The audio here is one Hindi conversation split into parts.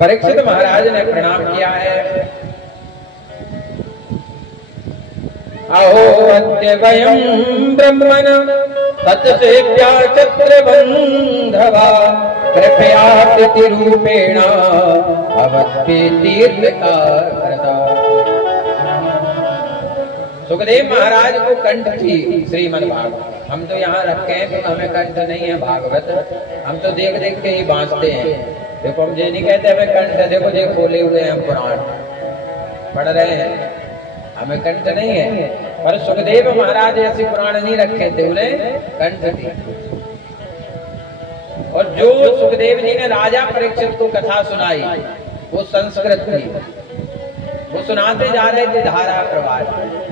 परीक्षित महाराज ने प्रणाम किया है। अहो अद्य वयं ब्रह्मण तत्सेव्या चत्रबन्धवा कृपया प्रतिरूपेण भवद्भि तीर्थकारता। सुखदेव महाराज को कंठ थी श्रीमद् भागवत। हम तो यहाँ रखे हैं तो हमें कंठ नहीं है भागवत, हम तो देख देख के ही बांचते हैं। देखो हम ये नहीं कहते हमें कंठ, देखो ये खोले हुए हैं, हम पुराण पढ़ रहे हैं, हमें कंठ नहीं है। पर सुखदेव महाराज ऐसे पुराण नहीं रखे थे, उन्हें कंठ थी। और जो सुखदेव जी ने राजा परीक्षित को कथा सुनाई वो संस्कृत थी, वो सुनाते जा रहे थे धारा प्रवाह।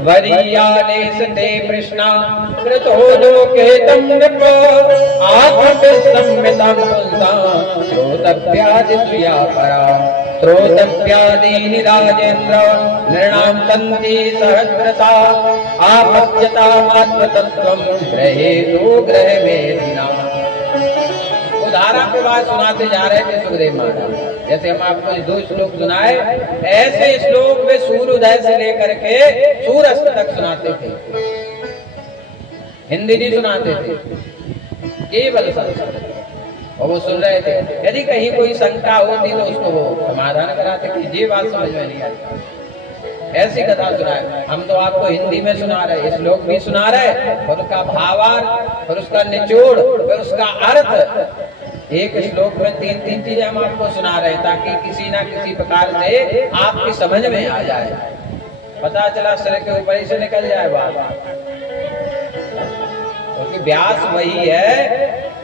वरीयालेशते कृष्णा कृतो लोकेतं नृप आत्मसंमितं पुंसा श्रोतव्यादि सुयापरा श्रोतव्यादीनि राजेन्द्र नृणां सन्ति सहस्रशा आपश्यतामात्मतत्त्वं ग्रहेषु ग्रहमेधिना। धारा प्रवाह सुनाते जा रहे थे सुखदेव महाराज। जैसे हम आपको 2 श्लोक सुनाए, ऐसे श्लोक में सूर्योदय से लेकर के सूर्यास्त तक सुनाते थे, हिंदी नहीं सुनाते थे, केवल संस्कृत। और वो सुन रहे थे, यदि कहीं कोई शंका होती तो उसको वो समाधान कराते कि ये बात समझ में नहीं आती। ऐसी कथा सुनाए। हम तो आपको हिंदी में सुना रहे, श्लोक भी सुना रहे, और उसका भावार्थ, और उसका निचोड़, और उसका अर्थ। एक श्लोक में 3-3 चीजें हम आपको सुना रहे हैं ताकि किसी ना किसी प्रकार से आपकी समझ में आ जाए, पता चला सिर के ऊपर ही से निकल जाए बात। क्योंकि व्यास वही है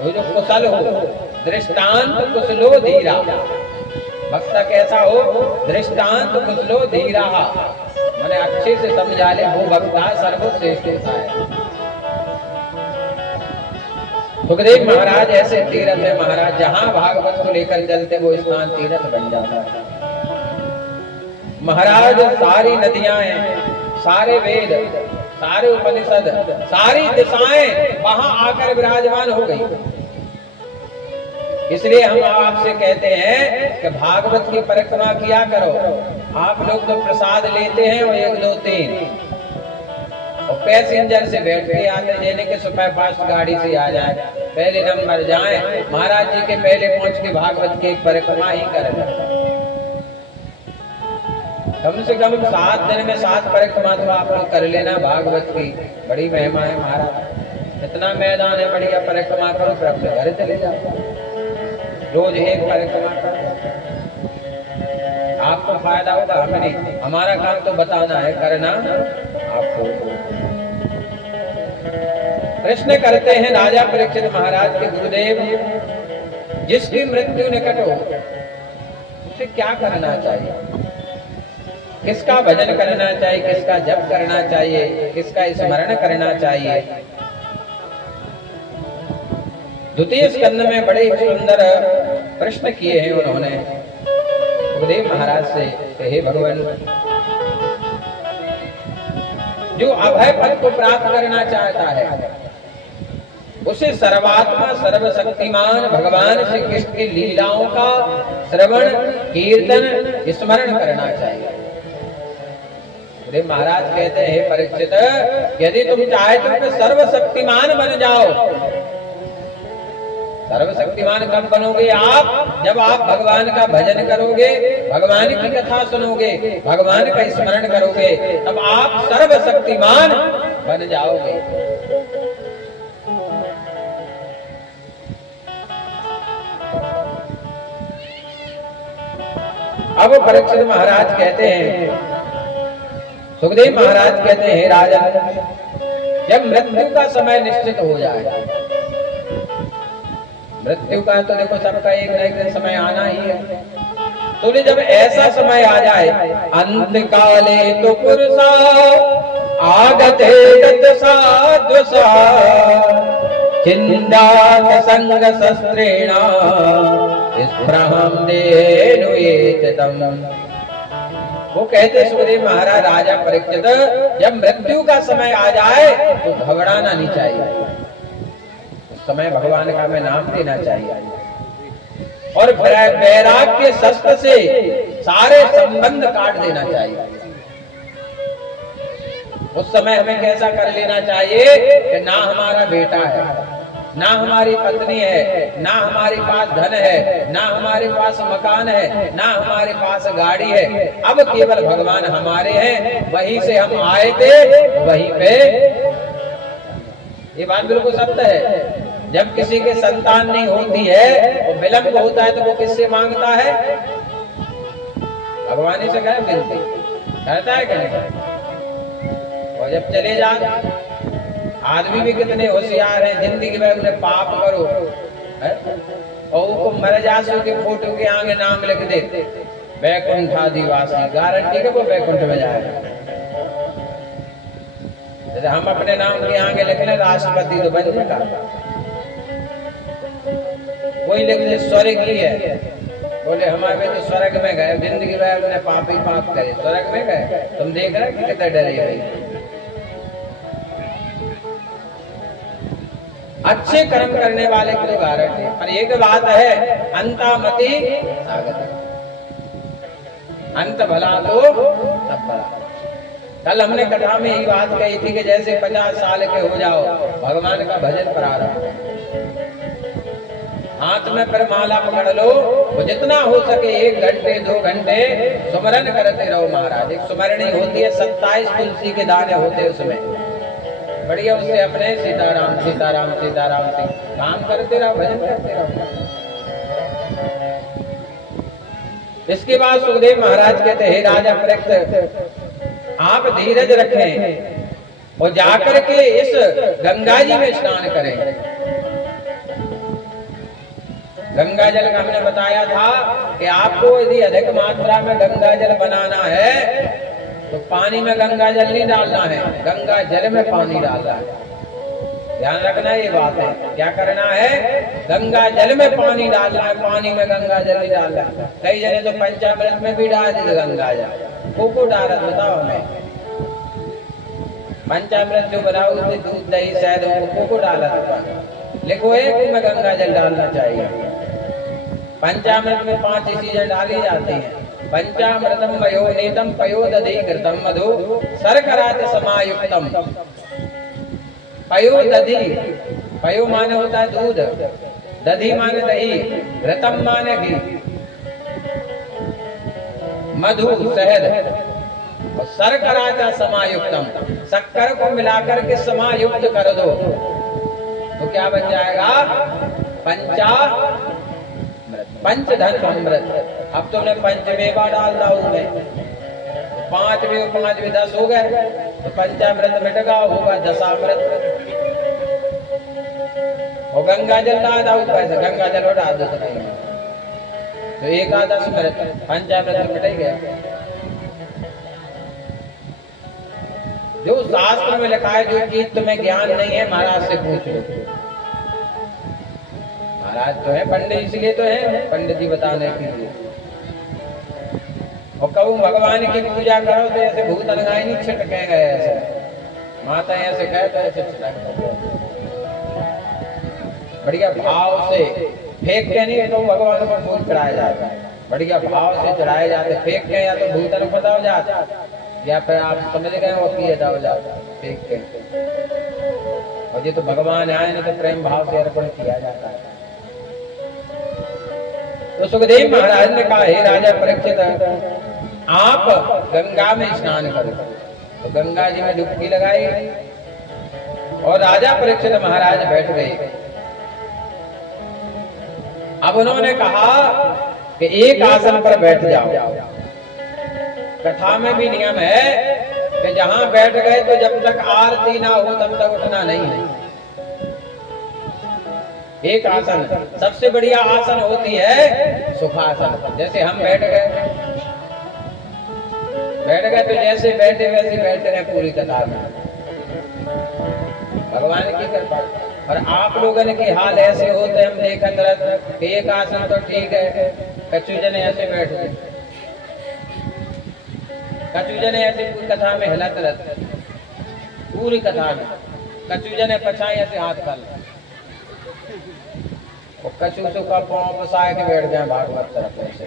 वो जो कुशल हो, दृष्टांत कुशलो धीरा। भक्त कैसा हो? दृष्टांत कुशलो धीरा, मैंने अच्छे से समझा ले, वो भक्ता सर्वश्रेष्ठ होता है। सुखदेव महाराज ऐसे तीर्थ है महाराज, जहां भागवत को लेकर चलते वो स्थान तीर्थ बन जाता है महाराज। सारी नदियां हैं, सारे वेद, सारे उपनिषद, सारी दिशाएं वहां आकर विराजमान हो गई। इसलिए हम आपसे कहते हैं कि भागवत की परिक्रमा किया करो। आप लोग तो प्रसाद लेते हैं और 1, 2, 3 और पैसेंजर से बैठ के आते, यानी कि सुपर फास्ट गाड़ी से आ जाए, पहले नंबर जाए, महाराज जी के पहले पहुंच के भागवत की एक परिक्रमा ही करें। कम से कम 7 दिन में 7 परिक्रमा तो आप लोग कर लेना भागवत की, बड़ी महिमा है महाराज। इतना मैदान है, बढ़िया परिक्रमा करो, फिर अपने घर चले जाओ। रोज एक परिक्रमा करो, आपको फायदा होगा, हमें नहीं। हमारा काम तो बताना है, करना आपको। प्रश्न करते हैं राजा परीक्षित महाराज के गुरुदेव, जिसकी मृत्यु निकट हो उसे क्या करना चाहिए? किसका भजन करना चाहिए, किसका जप करना चाहिए, किसका स्मरण करना चाहिए? द्वितीय स्कंद में बड़े सुंदर प्रश्न किए हैं उन्होंने गुरुदेव महाराज से। हे भगवान, जो अभय पद को प्राप्त करना चाहता है उसे सर्वात्मा सर्वशक्तिमान भगवान श्री कृष्ण की लीलाओं का श्रवण कीर्तन स्मरण करना चाहिए। गुरुदेव महाराज कहते हैं, हे परीक्षित, यदि तुम चाहते हो कि सर्वशक्तिमान बन जाओ। सर्वशक्तिमान कब बनोगे आप? जब आप भगवान का भजन करोगे, भगवान की कथा सुनोगे, भगवान का स्मरण करोगे, तब आप सर्वशक्तिमान बन जाओगे। अब परीक्षित महाराज कहते हैं, सुखदेव महाराज कहते हैं, राजा, जब मृत्यु का समय निश्चित हो जाए, मृत्यु का तो देखो सबका एक न एक समय आना ही है, तो जब ऐसा समय आ जाए, अंत काले तो पुरुषा आगते दशा चिंदात संग शस्त्रेणा स्प्रहं देनुयेतम। वो कहते सुखदेव महाराज, राजा परीक्षित, जब मृत्यु का समय आ जाए तो घबराना नहीं चाहिए। उस समय भगवान का हमें नाम देना चाहिए और वैराग्य शस्त्र से सारे संबंध काट देना चाहिए। उस समय हमें कैसा कर लेना चाहिए कि ना हमारा बेटा है, ना हमारी पत्नी है, ना हमारे पास धन है, ना हमारे पास मकान है, ना हमारे पास गाड़ी है। अब केवल भगवान हमारे हैं, वहीं से हम आए थे, वहीं पे। ये बात बिल्कुल सत्य है। जब किसी के संतान नहीं होती है और विलंब होता है तो वो किससे मांगता है? भगवान से कहे मिलती करता है कि नहीं? और जब चले जाते, आदमी भी कितने होशियार हैं, जिंदगी में उन्हें पाप करो है? और वो मर जासू के फोटो के आगे नाम लिख देते वैकुंठादिवासी, गारंटी के वो वैकुंठ में जाएगा। जैसे हम अपने नाम के आगे लिख लें राष्ट्रपति तो बन जाएगा, कोई लिख दे स्वर्ग ही है, बोले हमारे तो स्वर्ग में गए, जिंदगी में अपने पाप ही पाप करे, स्वर्ग में गए। तुम देख रहे कि कितने डरे भाई। अच्छे कर्म करने वाले की तो गारंटी है, पर एक बात है, अंतामति सागत, अंत भला तो सब भला। कल हमने कथा में यही बात कही थी कि जैसे 50 साल के हो जाओ, भगवान का भजन प्रारंभ, हाथ में पर माला पकड़ लो, वो जितना हो सके 1 घंटे 2 घंटे सुमरन करते रहो महाराज। एक सुमरणी होती है, 27 तुलसी के दाने होते हैं उसमें, बढ़िया उससे अपने सीताराम सीताराम सीताराम से काम करते रहो, भजन करते रहो। इसके बाद सुखदेव महाराज कहते हैं, राजा परीक्षित आप धीरज रखें और जाकर के इस गंगा जी में स्नान करें। गंगा जल का हमने बताया था कि आपको यदि अधिक मात्रा में गंगा जल बनाना है तो पानी में गंगा जल नहीं डालना है, गंगा जल में पानी डालना है। ध्यान रखना ये बात है। क्या करना है? गंगा जल में पानी डालना है, पानी में गंगा जल नहीं डालना है। कई जने तो पंचामृत में भी डाल देते गंगा जल, को डालत बताओ हमें। पंचामृत जो बनाओ उसमें दूध दही शहद को डालत, लिखो एक में गंगा जल डालना चाहिए। पंचामृत में 5 चीजें डाली जाती हैं। पंचामृतम मयो नीतम पयो दधि घृतम मधु शर्कराति समायुक्तम। पयो दधि, पयो माने होता है दूध, दधि माने दही, घृतम माने घी, मधु शहद, और शर्कराति समायुक्तम, शक्कर को मिलाकर के समायुक्त कर दो तो क्या बन जाएगा? पंचधन अमृत। अब तुमने पंचमेवा डाल रहा हूं मैं, 5 में 5 में 10 हो गए, तो पंचामृत मिट गया, होगा 10 अमृत। और गंगा जल डाल दो, पैसे गंगा जल डाल दो तो 1 अमृत, पंचामृत मिट गया। जो शास्त्र में लिखा है, जो चीज तुम्हें ज्ञान नहीं है महाराज से पूछ लो। महाराज तो है पंडित, इसलिए तो है पंडित जी बताने के लिए। और कहूँ भगवान की पूजा करो तो ऐसे भूत लगाए नहीं छिटके गए, ऐसे माता ऐसे कहे तो ऐसे छिटक बढ़िया भाव से फेंक के नहीं तो भगवान को फूल चढ़ाया जाता है, बढ़िया भाव से चढ़ाए जाते। फेंक के या तो भूतन पता हो जाता, या फिर आप समझ गए वो किए जाओ जाता फेंक के। और ये तो भगवान आए नहीं तो प्रेम भाव से अर्पण किया जाता है। तो सुखदेव महाराज ने कहा, हे राजा परीक्षित, आप गंगा में स्नान करो। तो गंगा जी में डुबकी लगाई और राजा परीक्षित महाराज बैठ गए। अब उन्होंने कहा कि एक आसन पर बैठ जाओ। कथा में भी नियम है कि जहां बैठ गए तो जब तक आरती ना हो तब तक उठना नहीं है। एक आसन, सबसे बढ़िया आसन होती है सुखासन। जैसे हम बैठ गए तो जैसे बैठे वैसे बैठे रहे पूरी कथा में, भगवान की कृपा। और आप लोगों के हाल ऐसे होते हम देखत रहते, एक आसन तो ठीक है, कछु जने ऐसे बैठते, कछु जने ऐसे पूरी कथा में हिलत रहते, पूरी कथा में कछु जने पछाई ऐसे हाथ कर, वो कछु से का पाँव पसाए के बैठ जाए भागवत तरफ से,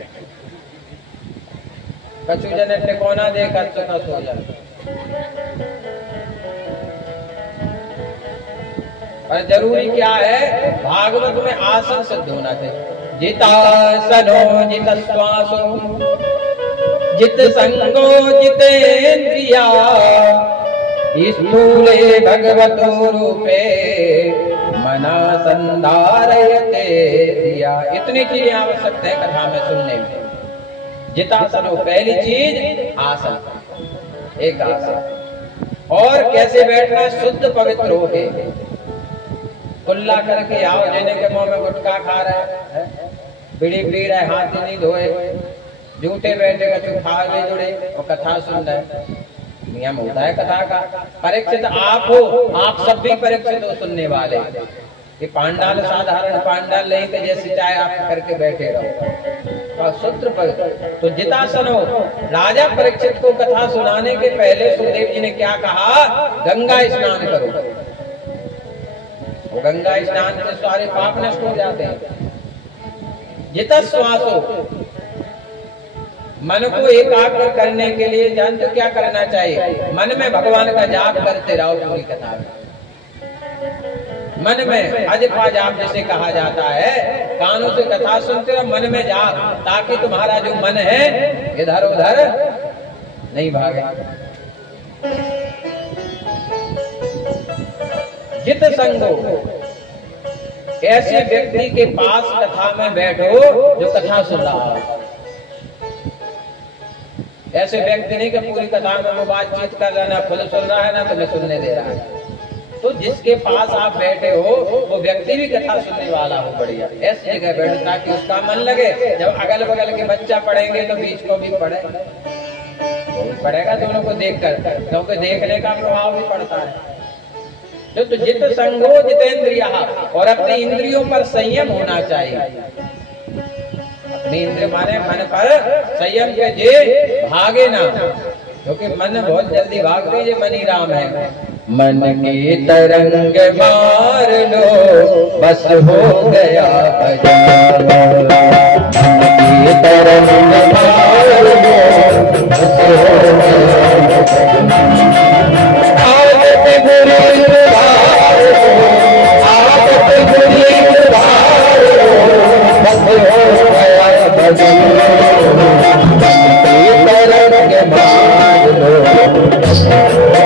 कछु जने टिकोना देकर तो सो जाए। पर जरूरी क्या है, भागवत में आसन सिद्ध होना चाहिए। जितासनो जित श्वासो जित संगो जितेन्द्रिया स्थूले भगवतो रूपे मना संधारयते दिया। इतनी चीजें आवश्यक है कथा में सुनने में। जितासनो पहली चीज आसन, एक आसन। और कैसे बैठना, शुद्ध पवित्र होके, कुल्ला करके आओ। जिन्हें के मुंह में गुटखा खा रहा है, बीड़ी पी रहा है, हाथ नहीं धोए, झूठे बैठे कछु खा भी जुड़े और कथा सुन रहे। नियम होता है कथा का। परीक्षित आप हो, आप सब भी परीक्षित हो सुनने वाले। कि पांडाल साधारण पांडाल नहीं कि जैसे चाहे आप करके बैठे रहो। सूत्र पर तो जितासन हो। राजा परीक्षित को कथा सुनाने के पहले सुखदेव जी ने क्या कहा, गंगा स्नान करो। वो गंगा स्नान से सारे पाप नष्ट हो जाते हैं। जित श्वासो, मन को एकाग्र करने के लिए जान तो क्या करना चाहिए, मन में भगवान का जाप करते रहो पूरी कथा में। मन में अजपा जाप जिसे कहा जाता है, कानों से कथा सुनते रहो, मन में जाप, ताकि तुम्हारा जो मन है इधर उधर नहीं भागे। जित संगो, ऐसे व्यक्ति के पास कथा में बैठो जो कथा सुन रहा है। ऐसे व्यक्ति नहीं कि पूरी कथा में वो बातचीत कर रहा है, ना खुद सुन रहा है ना तुम्हें सुनने दे रहा है। तो जिसके पास आप बैठे हो वो व्यक्ति भी कथा सुनने वाला हो, बढ़िया ऐसी जगह बैठो ताकि उसका मन लगे। जब अगल बगल के बच्चा पढ़ेंगे तो बीच को भी पढ़े, वो भी पढ़ेगा दोनों को देखकर, क्योंकि देखने का प्रभाव भी पड़ता है। तो जित संगो जितेंद्रिया, और अपने इंद्रियों पर संयम होना चाहिए। अपने इंद्रिय माने मन पर संयम के, जे भागे ना, क्योंकि मन बहुत जल्दी भागते, ये मनी राम है। मन की तरंग मार लो बस हो गया भजन, मन की तरंग मार लो बस हो गया भजन। आदत बुरी सुधार लो, आदत बुरी सुधार लो बस हो गया भजन, मन की तरंग मार लो बस हो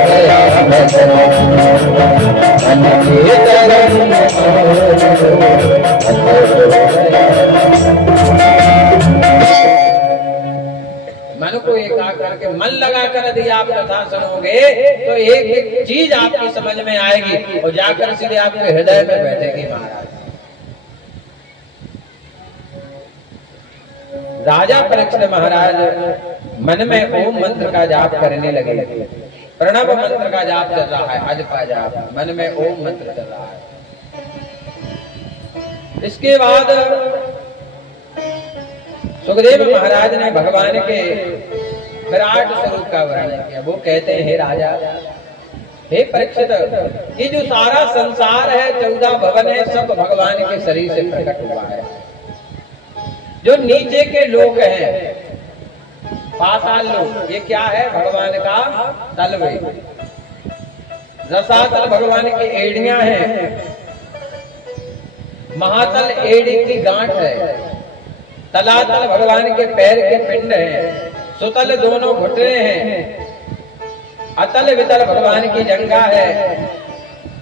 गया भजन, मन की तरंग मन को एकाग्र करके मन लगा कर यदि आप कथा सुनोगे तो एक एक चीज आपकी समझ में आएगी और जाकर सीधे आपके हृदय में बैठेगी। महाराज राजा परीक्षित महाराज मन में ओम मंत्र का जाप करने लगे। प्रणव मंत्र का जाप चल रहा है, अजपा जाप, मन में ओम मंत्र चल रहा है। इसके बाद सुखदेव महाराज ने भगवान के विराट स्वरूप का वर्णन किया। वो कहते हैं, हे राजा, हे परीक्षित, ये जो सारा संसार है, 14 भवन है, सब भगवान के शरीर से प्रकट हुआ है। जो नीचे के लोग हैं, पाताल लोग, ये क्या है, भगवान का तलवे। रसातल भगवान की एड़ियां हैं, महातल एड़ी की गांठ है, तलातल भगवान के पैर के पिंड हैं, सुतल दोनों घुटने हैं, अतल वितल भगवान की जंघा है,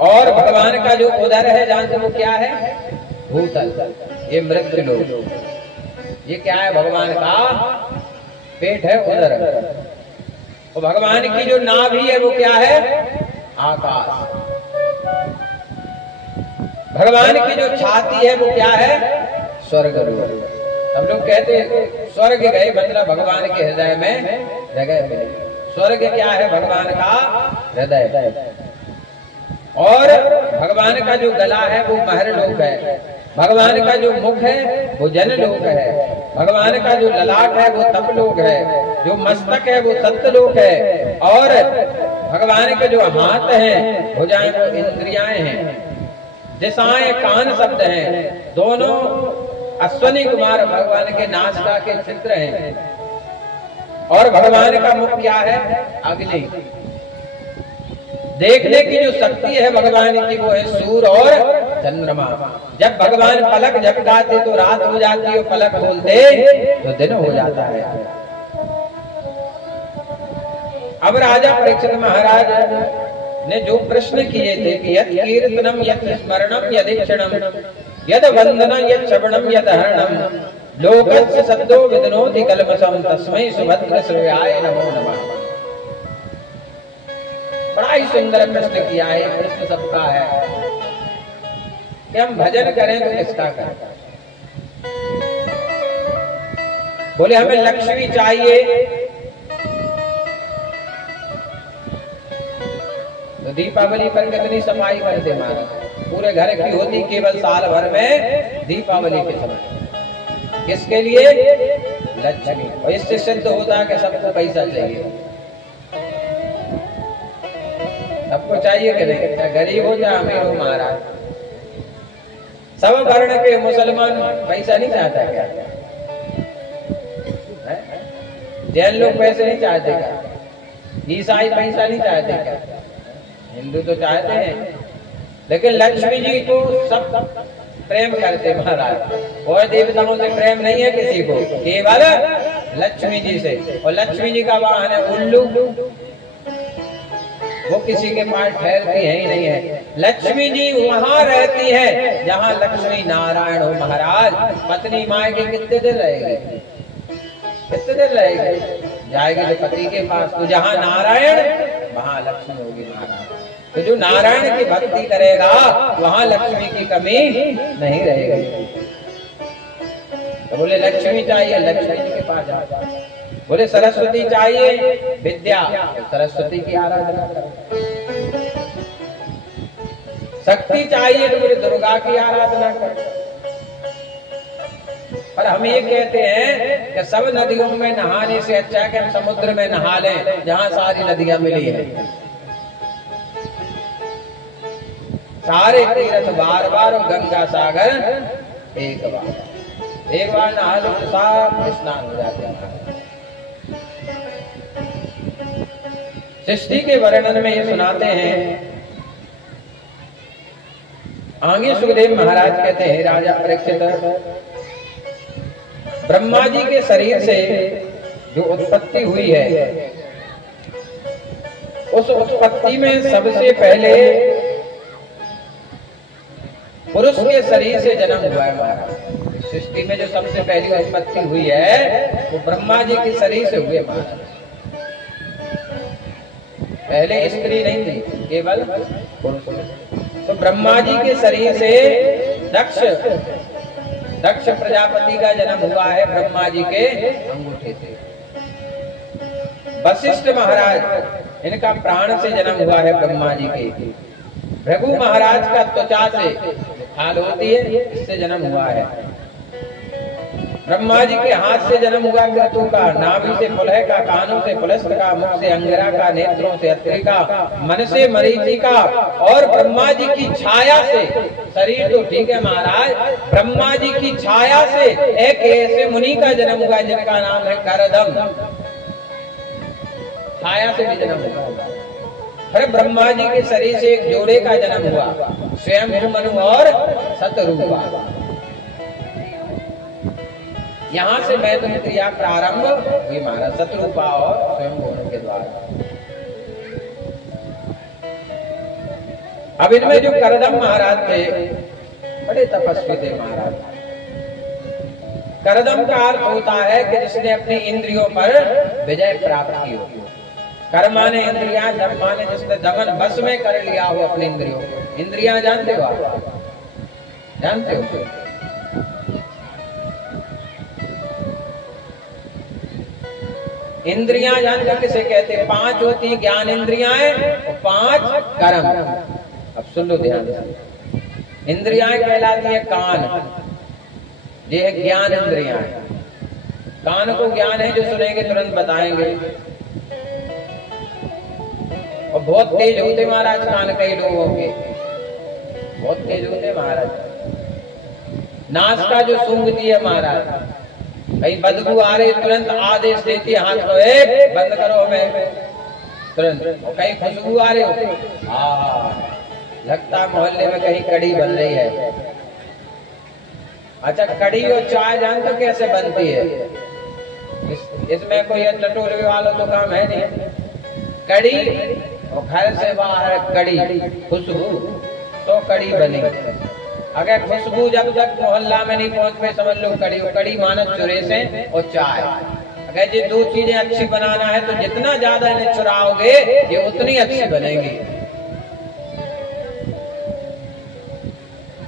और भगवान का जो उदर है जानते वो क्या है, भूतल। ये मृत्यु लोग, ये क्या है, भगवान का पेट है, उदर। और भगवान की जो नाभि है वो क्या है, आकाश। भगवान की जो छाती है वो क्या है, स्वर्ग लोक। हम लोग कहते हैं स्वर्ग गए, मतलब भगवान के हृदय में जगह मिली। स्वर्ग क्या है, भगवान का हृदय। और भगवान का जो गला है वो महर लोक है, भगवान का जो मुख है वो जन लोक है, भगवान का जो ललाट है वो तप लोक है, जो मस्तक है वो सत्य लोक है, और भगवान के जो हाथ हैं, भुजाएं, वो इंद्रियां हैं। दिशाएं कान शब्द हैं, दोनों अश्वनी कुमार भगवान के नासिका के चित्र हैं। और भगवान का मुख क्या है? अग्नि। देखने की जो शक्ति है भगवान की वो है सूर्य और चंद्रमा। जब भगवान पलक झपकाते तो रात हो जाती है, पलक खोलते तो दिन हो जाता है। अब राजा परीक्षित महाराज ने जो प्रश्न किए थे कि यत् कीर्तनम यत् स्मरणम यदीक्षणम यद वंदनम यद श्रवणम यद हरणम लोकस्य सद्यो विदनोति कल्मषम तस्मै सुभद्र श्रेयाय नमो नमः। बड़ा ही सुंदर प्रश्न किया है। प्रश्न सबका है कि हम भजन करें तो किसका करें? बोले हमें लक्ष्मी चाहिए तो दीपावली पर कितनी सफाई करते महाराज? पूरे घर की होती केवल साल भर में दीपावली के समय। किसके लिए? लक्ष्मी। और इससे सिद्ध होता है कि सबको पैसा चाहिए। सबको चाहिए कि नहीं? चाहे गरीब हो चाहे अमीर हो महाराज, सब वर्ण के मुसलमान पैसा नहीं चाहता क्या? जैन लोग पैसे नहीं चाहते क्या? ईसाई पैसा नहीं चाहते क्या? हिंदू तो चाहते हैं, लेकिन लक्ष्मी जी को सब प्रेम करते महाराज। और देवताओं से प्रेम नहीं है किसी को, केवल लक्ष्मी जी से। और लक्ष्मी जी का वाहन है उल्लू, वो किसी के पास ठहरती है ही नहीं है। लक्ष्मी जी वहां रहती है जहां लक्ष्मी नारायण हो महाराज। पत्नी माए के कितने दिन रहेगी? कितने दिन रहेगी? जाएगी तो पति के पास। तो जहां नारायण वहां लक्ष्मी होगी महाराज। तो जो नारायण की भक्ति करेगा वहां लक्ष्मी की कमी नहीं रहेगी। तो बोले लक्ष्मी चाहिए, लक्ष्मी जी के पास जाओ। बोले सरस्वती चाहिए, विद्या, सरस्वती की आराधना करो। शक्ति चाहिए तो बोले दुर्गा की आराधना करो। पर हम ये कहते हैं कि सब नदियों में नहाने से अच्छा है कि हम समुद्र में नहा लें जहां सारी नदियां मिली है। सारे तीर्थ बार बार और गंगा सागर एक बार नहा लो तो सब स्नान हो जाते हैं। सृष्टि के वर्णन में ये सुनाते हैं, आगे सुखदेव महाराज कहते हैं, राजा परीक्षित, ब्रह्मा जी के शरीर से जो उत्पत्ति हुई है उस उत्पत्ति में सबसे पहले पुरुष के शरीर से जन्म हुआ है महाराज। सृष्टि में जो सबसे पहली उत्पत्ति हुई है वो ब्रह्मा जी के शरीर से हुए महाराज। पहले स्त्री नहीं थी, केवल पुरुष। तो ब्रह्मा जी के शरीर से दक्ष प्रजापति का जन्म हुआ है ब्रह्मा जी के अंगूठे से। वशिष्ठ महाराज इनका प्राण से जन्म हुआ है ब्रह्मा जी के। भृगु महाराज का त्वचा से खाल होती है, इससे जन्म हुआ है। ब्रह्मा जी के हाथ से जन्म हुआ क्रतु का, नाभि से पुलह का, कानों से पुलस्त्य का, मुख से अंगिरा का, नेत्रों से अत्रि का, मन से मरीचि का। और ब्रह्मा जी की छाया से, शरीर तो ठीक है महाराज, ब्रह्मा जी की छाया से एक ऐसे मुनि का जन्म हुआ जिनका नाम है करदम। छाया से भी जन्म हुआ। फिर ब्रह्मा जी के शरीर से एक जोड़े का जन्म हुआ, स्वयं मनु और शतरूपा। यहाँ से मैथुन क्रिया प्रारंभ हुई महाराज, शतरूपा और स्वयं मनु के द्वारा। अब इनमें जो करदम महाराज थे बड़े तपस्वी थे महाराज। करदम का अर्थ होता है कि जिसने अपनी इंद्रियों पर विजय प्राप्त की हो। कर्म माने इंद्रियां, दम माने जिसने दमन बस में कर लिया हो अपनी इंद्रियों को। इंद्रियां जानते हो आप? जानते हो? इंद्रियां जानते किसे कहते हैं? 5 होती ज्ञान इंद्रियां और 5 कर्म। अब सुन लो ध्यान से। इंद्रियां कहलाती है कान, ये ज्ञान इंद्रियां। कान को ज्ञान है, जो सुनेंगे तुरंत बताएंगे। और बहुत तेज होते महाराज कान कई लोगों के, बहुत तेज होते हैं महाराज। नाश का जो सूंघती है महाराज, कहीं बदबू आ रही तुरंत आदेश देती है हाथ को, एक बंद करो हमें तुरंत। कहीं खुशबू आ रही हो, लगता मोहल्ले में कहीं कड़ी बन रही है। अच्छा, कड़ी और चाय जानते कैसे बनती है? इसमें कोई टटोलवे वालों तो काम है नहीं। कड़ी और घर से बाहर कड़ी, खुशबू तो कड़ी बनी। अगर खुशबू जब तक मोहल्ला में नहीं पहुंच पे समझ लो कड़ी। कड़ी मानस चुरे से और चाय। अगर ये दो चीजें अच्छी बनाना है तो जितना ज्यादा इन्हें चुराओगे ये उतनी अच्छी बनेगी।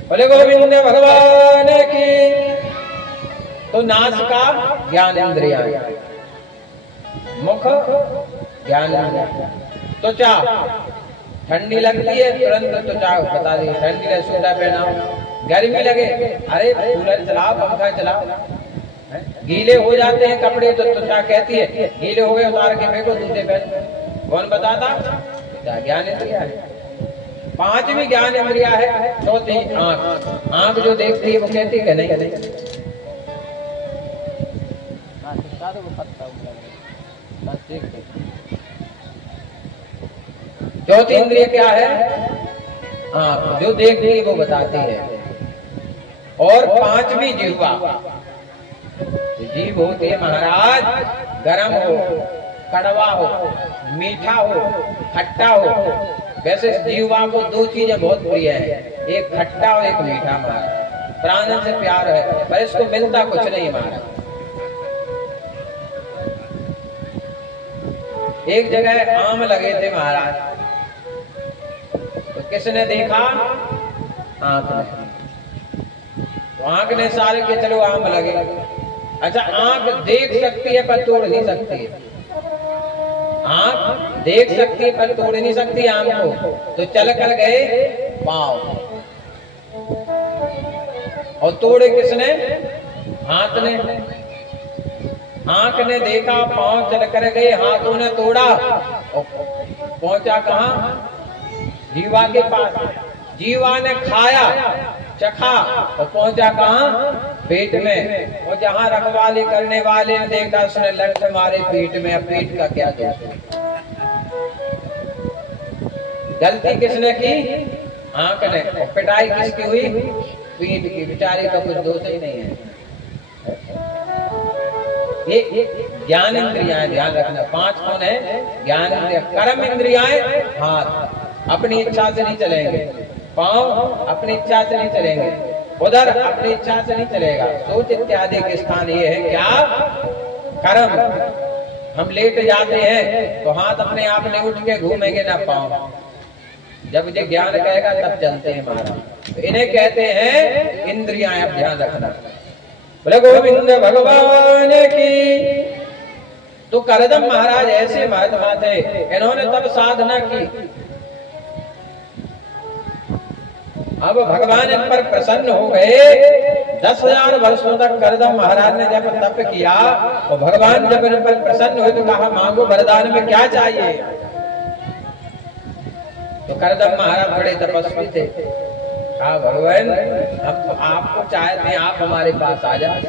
बोले गोविंद भगवान की। तो नास का ज्ञान इंद्रिया, मुख ज्ञान इंद्रिया, त्वचा ठंडी लगती है तुरंत त्वचा बता दी ठंडी है, सूटा पहनाओ। गर्मी लगे, अरे कूलर चलाओ, पंखा चलाओ। गीले हो जाते हैं कपड़े तो त्वचा कहती है गीले हो गए उतार के फेंको, दूसरे पहन। कौन बताता? ज्ञान इंद्रिया है। पांचवी ज्ञान इंद्रिया है। चौथी आंख। आंख जो देखती है वो कहती है नहीं नहीं। चौथी इंद्रिय क्या है? आंख, जो देखती है वो बताती है। और पांचवी जिह्वा। जीभ होती है महाराज, गरम हो, कड़वा हो, मीठा हो, खट्टा हो। वैसे जीवा को दो चीजें बहुत प्रिय है, एक खट्टा और एक मीठा महाराज। प्राण से प्यार है पर इसको मिलता कुछ नहीं महाराज। एक जगह आम लगे थे महाराज, तो किसने देखा? आंख ने। तो आंख ने सारे के चलो आम लगे। अच्छा, आंख देख सकती है पर तोड़ नहीं सकती है। आंख देख सकती है पर तोड़ नहीं सकती आंख को। तो चल कर गए पांव, और तोड़े किसने? हाथ ने। आंख ने देखा, पांव चल कर गए, हाथों ने तोड़ा और पहुंचा कहां? जीवा के पास। जीवा ने खाया, चखा और पहुंचा कहां? पेट में। और जहां रखवाली करने वाले ने देखा उसने लठ मारे पीठ में। अब पीठ का क्या दोष? गलती किसने की? आंख ने। और पिटाई किसकी हुई? पीठ की। बेचारे का कुछ दोष ही नहीं है। ये ज्ञान इंद्रियां, ध्यान रखना। पांच कौन है? ज्ञान इंद्रिया। कर्म इंद्रियां, हाथ अपनी इच्छा से नहीं चलेंगे, पांव अपनी इच्छा से नहीं चलेंगे, उधर अपनी इच्छा से नहीं चलेगा। सोच इत्यादि के स्थान ये है क्या? कर्म। हम लेट जाते हैं तो हाथ अपने आप नहीं उठ के घूमेंगे ना पांव। जब ये ज्ञान कहेगा तब चलते हैं महाराज। तो इन्हें कहते हैं इंद्रियां। आप ध्यान रखना। बोले गोविंद भगवान की। तो करदम महाराज ऐसे महात्मा थे, इन्होंने तब साधना की। अब भगवान इन पर प्रसन्न हो गए। 10,000 वर्षों तक करदम महाराज ने जब तप किया और भगवान जब इन पर प्रसन्न हुए तो कहा मांगो वरदान में क्या चाहिए। तो करदम महाराज बड़े तपस्वी थे। कहा भगवान हम तो आपको चाहते हैं, आप हमारे पास आ जाए।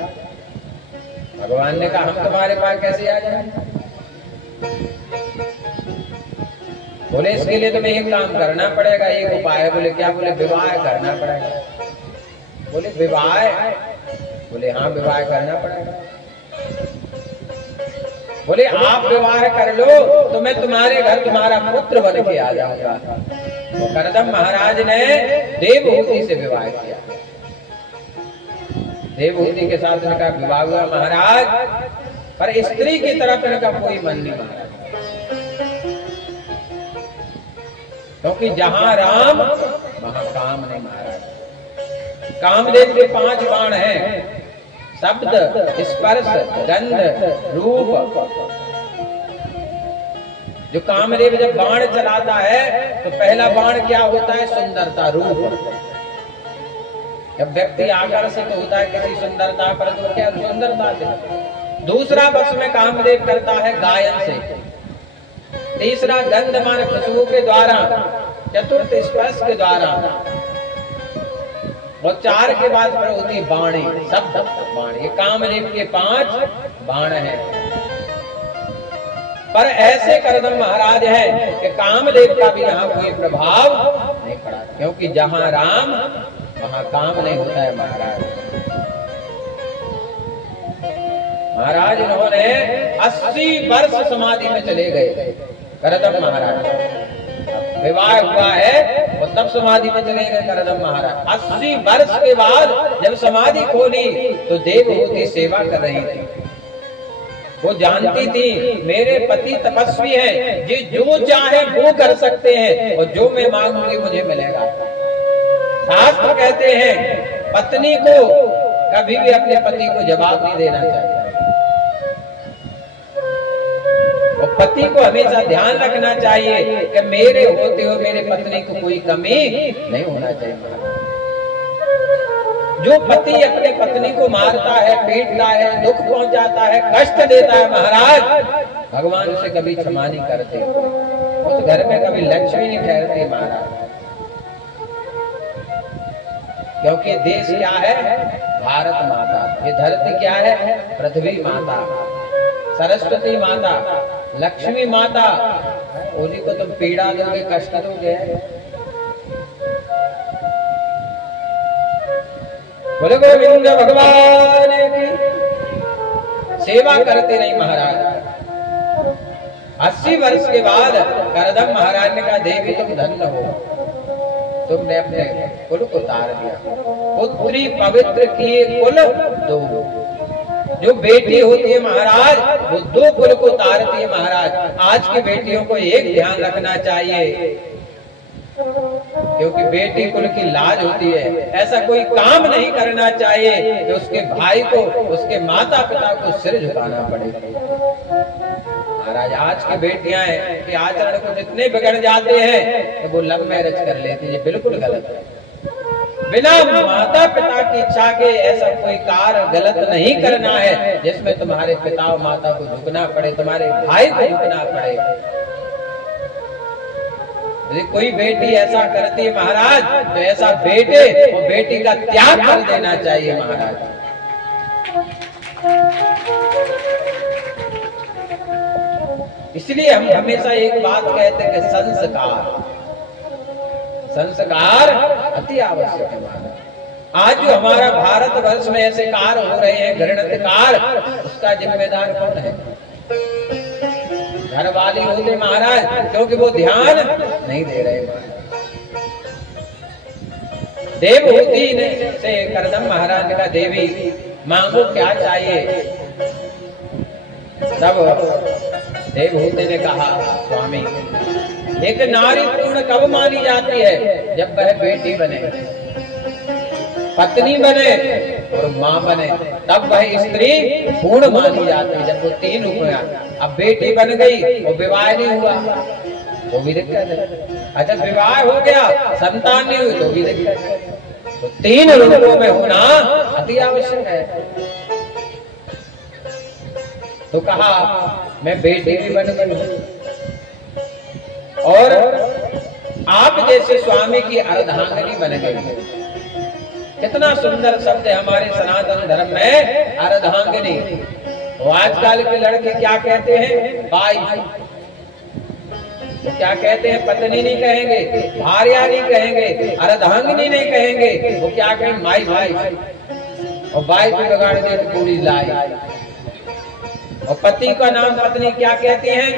भगवान ने कहा हम तुम्हारे पास कैसे आ जाए? बोले इसके लिए तुम्हें एक काम करना पड़ेगा, एक उपाय है। बोले क्या? बोले विवाह करना पड़ेगा। बोले विवाह? बोले हाँ विवाह करना पड़ेगा। बोले आप विवाह कर लो तो मैं तुम्हारे घर तुम्हारा पुत्र बन के आ जाऊंगा। तो करदम महाराज ने देवहूति से विवाह किया। देवहूति के साथ इनका विवाह हुआ महाराज। पर स्त्री की तरफ इनका कोई मन नहीं महाराज, क्योंकि जहां राम वहां काम नहीं महाराज। कामदेव के 5 बाण हैं, शब्द, स्पर्श, गंध, रूप। जो कामदेव जब बाण चलाता है तो पहला बाण क्या होता है? सुंदरता, रूप। जब व्यक्ति आकर्षित होता है किसी सुंदरता पर तो क्या? सुंदरता से। दूसरा बस में कामदेव करता है गायन से। तीसरा गंध मान खुशबू के द्वारा। चतुर्थ स्पर्श के द्वारा। और 4 के बाद पर होती बाणी, शब्द बाणी। ये कामदेव के 5 बाण हैं। पर ऐसे करदम महाराज हैं कि कामदेव का भी यहाँ कोई प्रभाव नहीं पड़ा, क्योंकि जहां राम वहां काम नहीं होता है महाराज। महाराज इन्होंने 80 वर्ष समाधि में चले गए करदम महाराज। विवाह हुआ है वो तब समाधि में चले गए करदम महाराज। 80 वर्ष के बाद जब समाधि खोली तो देवहूति सेवा कर रही थी। वो जानती थी मेरे पति तपस्वी हैं, ये जो चाहे वो कर सकते हैं और जो मैं मांगूंगी मुझे मिलेगा। शास्त्र कहते हैं पत्नी को कभी भी अपने पति को जवाब नहीं देना चाहिए और पति को हमेशा ध्यान रखना चाहिए कि मेरे होते हुए मेरे पत्नी को कोई कमी नहीं होना चाहिए। जो पति अपने पत्नी को मारता है, पीटता है, दुख पहुंचाता है, कष्ट देता है महाराज, भगवान उसे कभी क्षमा नहीं करते। उस घर में कभी लक्ष्मी नहीं ठहरती महाराज। क्योंकि देश क्या है? भारत माता। ये धरती क्या है? पृथ्वी माता, सरस्वती माता, लक्ष्मी माता। उन्हीं को तुम पीड़ा दोगे, कष्ट दोगे। बोले गोविंद भगवान की सेवा करते नहीं महाराज। 80 वर्ष के बाद करदम महाराज ने कहा देवी तुम धन्य हो, तुमने अपने कुल को तार दिया। पुत्री पवित्र किए कुल 2। जो बेटी होती है महाराज वो 2 कुल को तारती है महाराज। आज की बेटियों को एक ध्यान रखना चाहिए, क्योंकि बेटी कुल की लाज होती है। ऐसा कोई काम नहीं करना चाहिए कि उसके भाई को, उसके माता पिता को सिर झुकाना पड़े महाराज। आज की बेटियां के आचरण को जितने बिगड़ जाते हैं तो वो लव मैरिज कर लेती है। बिल्कुल गलत है। बिना माता पिता की इच्छा के ऐसा कोई कार्य गलत नहीं करना है जिसमें तुम्हारे पिता और माता को झुकना पड़े, तुम्हारे भाई को झुकना पड़े। यदि कोई बेटी ऐसा करती है महाराज तो ऐसा बेटे और बेटी का त्याग कर देना चाहिए महाराज। इसलिए हम हमेशा एक बात कहते हैं कि संस्कार अति आवश्यक है महाराज। आज जो हमारा भारत वर्ष में ऐसे कार्य हो रहे हैं, घृणित कार्य, उसका जिम्मेदार कौन है? घर वाली होते महाराज, क्योंकि वो ध्यान नहीं दे रहे महाराज। देवहूति ने से करदम महाराज ने कहा देवी मांगो क्या चाहिए? तब देवहूति ने कहा स्वामी एक नारी पूर्ण कब मानी जाती है? जब वह बेटी बने, पत्नी बने और माँ बने, तब वह स्त्री पूर्ण मानी जाती है। जब वो 3 रूप में, अब बेटी बन गई और विवाह नहीं हुआ वो भी दिक्कत है। अच्छा विवाह हो गया, संतान नहीं हुई तो भी दिक्कत है। तो 3 रूपों में होना अति आवश्यक है। तो कहा मैं बेटी भी बन गई और आप जैसे स्वामी की अर्धांगिनी बन गई। कितना सुंदर शब्द है हमारे सनातन धर्म में, अर्धांगिनी। वो आजकल के लड़के क्या कहते हैं? वाइफ। वो क्या कहते हैं? पत्नी नहीं कहेंगे, भार्या नहीं कहेंगे, अर्धांगिनी नहीं कहेंगे, वो क्या कहेंगे? My wife. और वाइफ भी बिगाड़ दे तो पूरी लाइफ। और पति का नाम पत्नी क्या कहते हैं?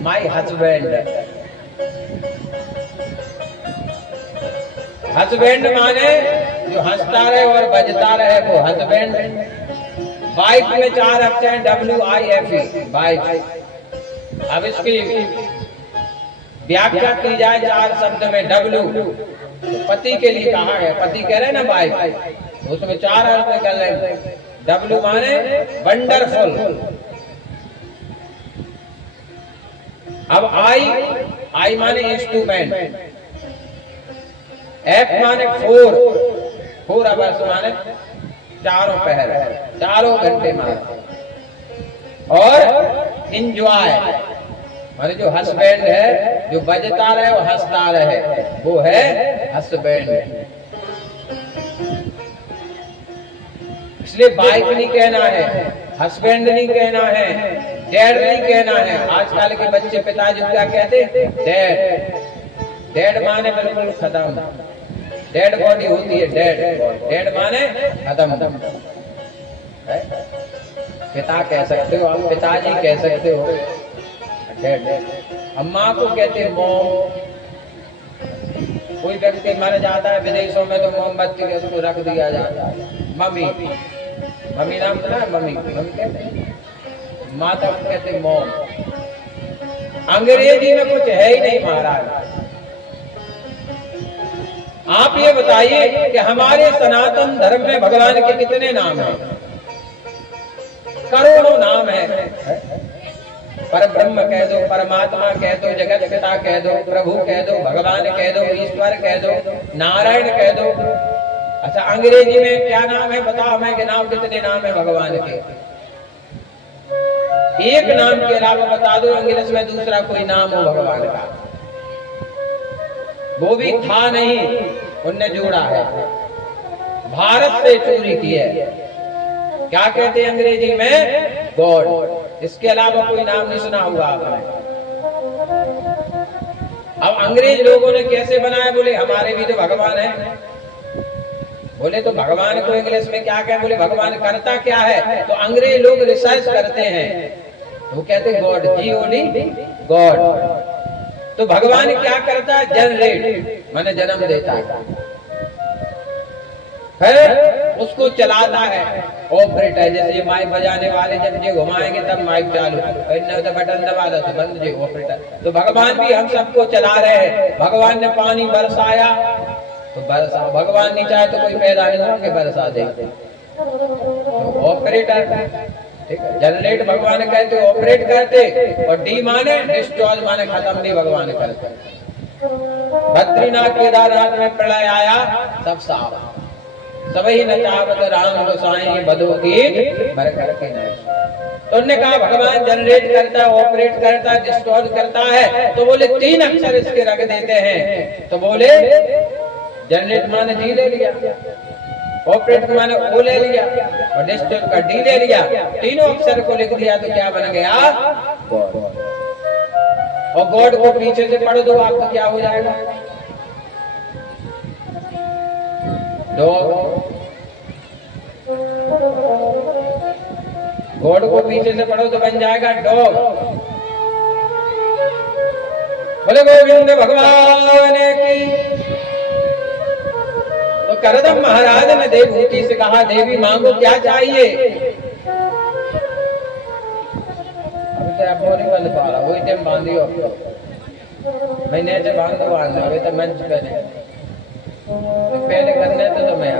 My husband. हस्बैंड माने जो हंसता रहे और बजता रहे वो हस्बैंड। वाइफ में 4 अक्षर WIFE वाइफ। अब इसकी व्याख्या की जाए 4 शब्द में W, तो पति के लिए कहा है, पति कह रहे हैं ना वाइफ, उसमें 4 अर्थ निकल रहे। W माने वंडरफुल। अब I माने इंस्ट्रूमेंट, F माने 4 आवर्स माने 4 पहर, 4 घंटे माने। और इंजॉय माने जो हस्बैंड है, जो बजता रहे और हंसता रहे, वो है हस्बैंड। इसलिए वाइफ नहीं कहना है, हस्बैंड नहीं कहना है, डैड नहीं कहना है। आजकल के बच्चे पिताजी क्या कहते? डैड। डैड माने बिल्कुल खत्म, डेड बॉडी होती है डेड। डेड माने खत्म। पिता कह सकते हो आप, पिताजी कह सकते हो, डेड। अम्मा को कहते मॉम। कोई व्यक्ति मर जाता है विदेशों में तो मोमबत्ती के उसको रख दिया जाता है। मम्मी, मम्मी नाम सुना है? मम्मी, मम्मी कहते हैं। माता को कहते मॉम। अंग्रेजी में कुछ है ही नहीं महाराज। आप ये बताइए कि हमारे सनातन धर्म में भगवान के कितने नाम हैं? करोड़ों नाम है। पर ब्रह्म कह दो, परमात्मा कह दो, जगत पिता कह दो, प्रभु कह दो, भगवान कह दो, ईश्वर कह दो, नारायण कह दो। अच्छा अंग्रेजी में क्या नाम है बताओ, मैं गिनाऊं कितने नाम है भगवान के? एक नाम के अलावा बता दो इंग्लिश में दूसरा कोई नाम हो भगवान का। वो भी था नहीं, उनने जोड़ा है, भारत से चोरी की है। क्या कहते हैं अंग्रेजी में? गॉड। इसके अलावा कोई नाम नहीं सुना होगा आपने। अब अंग्रेज लोगों ने कैसे बनाया? बोले हमारे भी तो भगवान है। बोले तो भगवान को इंग्लिश में क्या कहें? बोले भगवान करता क्या है? तो अंग्रेज लोग रिसर्च करते हैं, वो कहते गॉड, G-O-D, गॉड। तो भगवान क्या करता है? जनरेट, माने जन्म देता है, उसको चलाता है, ऑपरेट है। जैसे माइक बजाने वाले जब ये घुमाएंगे तब माइक चालू, तो बटन दबा दो तो बंद, जो ऑपरेटर। तो भगवान भी हम सबको चला रहे हैं। भगवान ने पानी बरसाया तो बरसा, भगवान नहीं चाहे तो कोई पैदा नहीं होगा कि बरसा दे। तो ऑपरेटर, ठीक है। जनरेट भगवान कहते, ऑपरेट करते। और डी माने डिस्ट्रॉय, माने खत्म नहीं भगवान करते। बद्रीनाथ केदारनाथ में प्रलय आया, सब साफ, सबही नचावत राम गोसाई बदो गीत भर करके नहीं। तो उन्होंने कहा भगवान जनरेट करता है, ऑपरेट करता है, डिस्ट्रॉय करता है। तो बोले 3 अक्षर इसके रख देते हैं। तो बोले जनरेट माने जी ले लिया, ऑपरेट माने ओ ले लिया, और डिस्ट्रॉय का डी ले लिया। तीनों अक्षर को लिख दिया तो क्या बन गया? गॉड। और गॉड को पीछे से पढ़ दो आप तो क्या हो जाएगा? डॉग। गॉड को पीछे से पढ़ो तो बन जाएगा डॉग। बोले गोविंद भगवान की। तो करदम महाराज ने देवहूति से कहा, देवी मांगो क्या चाहिए? अभी तो आप नहीं बंद पा रहा, वही टाइम बांधियो, मैंने से बांधो अभी तो मंच पे नहीं, तो पहले करने तो मैं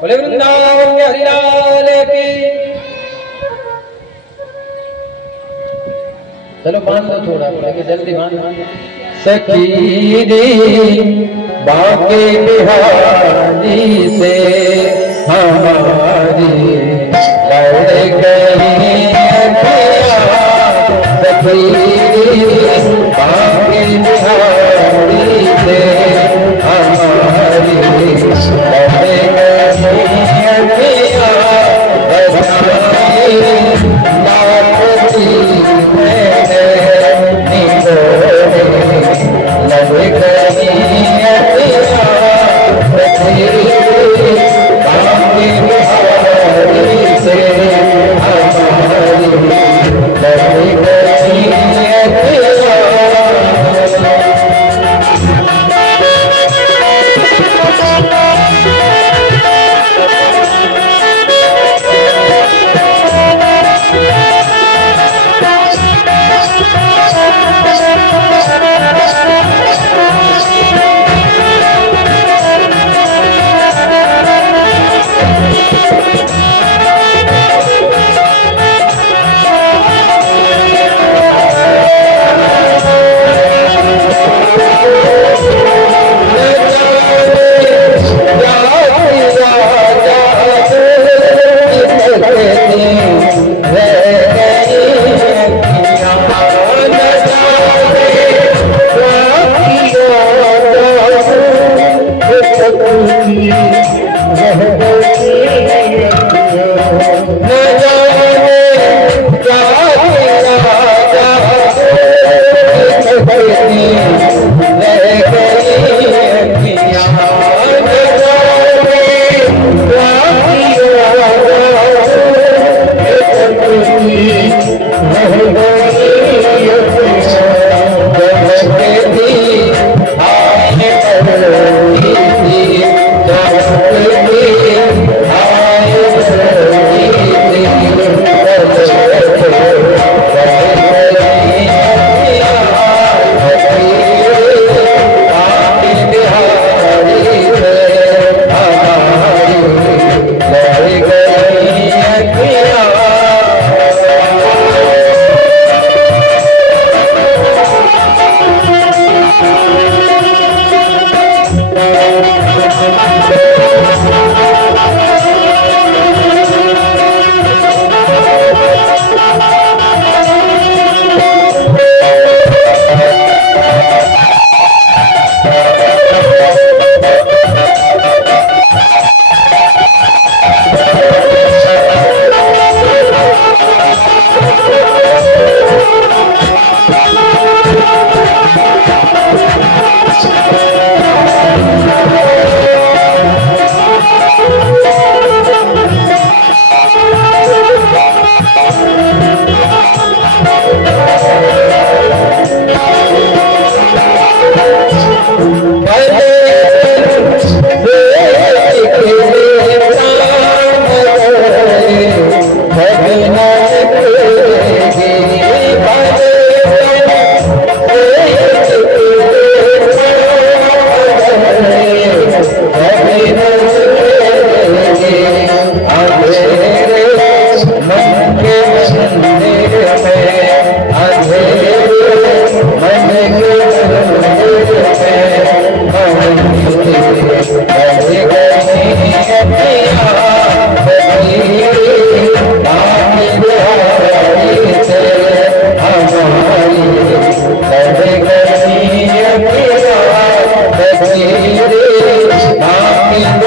बोले वृंदावन के हरिलाल की। चलो बांध दो थोड़ा, जल्दी बांध। सखी रे बाके बिहारी से हमारी लड़ गई अखियाँ। सखी रे बाके बिहारी से हमारी लड़ गई अखियाँ। बधाई नाथ जी लग गई अखियाँ।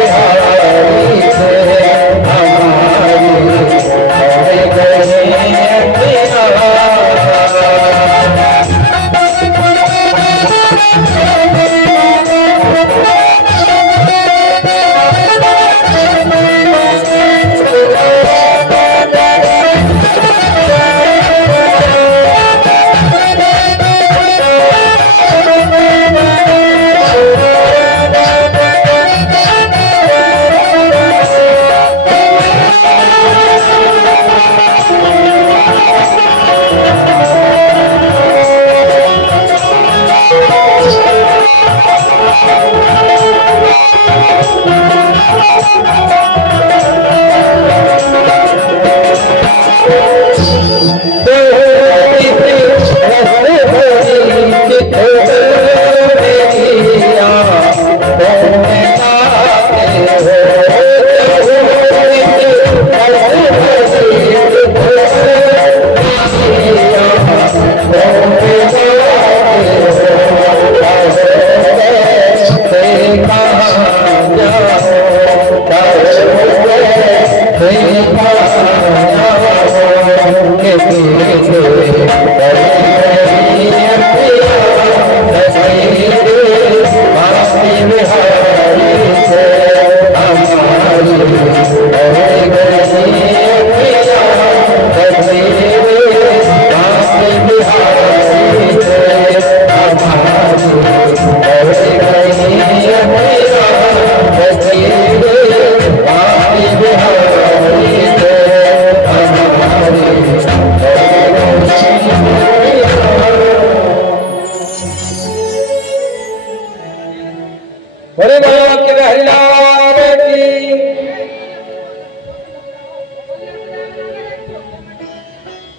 बिहारी से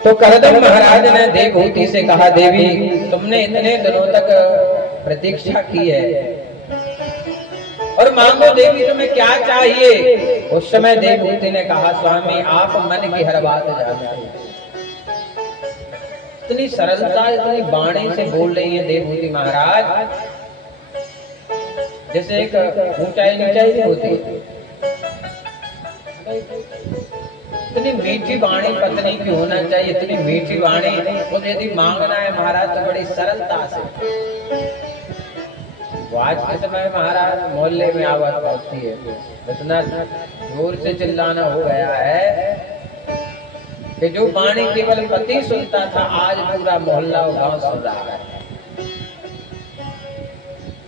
तो करदम महाराज ने देवहूति से कहा, देवी तुमने इतने दिनों तक प्रतीक्षा की है और मांगो देवी तुम्हें क्या चाहिए। उस समय देवहूति ने कहा, स्वामी आप मन की हर बात जानते हैं। इतनी सरलता इतनी वाणी से बोल रही है देवहूति महाराज, जैसे एक ऊंचाई नीचाई नहीं होती। इतनी मीठी वाणी पत्नी की होना चाहिए, इतनी मीठी वाणी। तो यदि मांगना है महाराज तो बड़ी सरलता से। आज के समय महाराज मोहल्ले में आवाज पहुंचती है, इतना जोर से चिल्लाना हो गया है कि जो वाणी केवल पति सुनता था आज पूरा मोहल्ला और गांव सुन रहा है।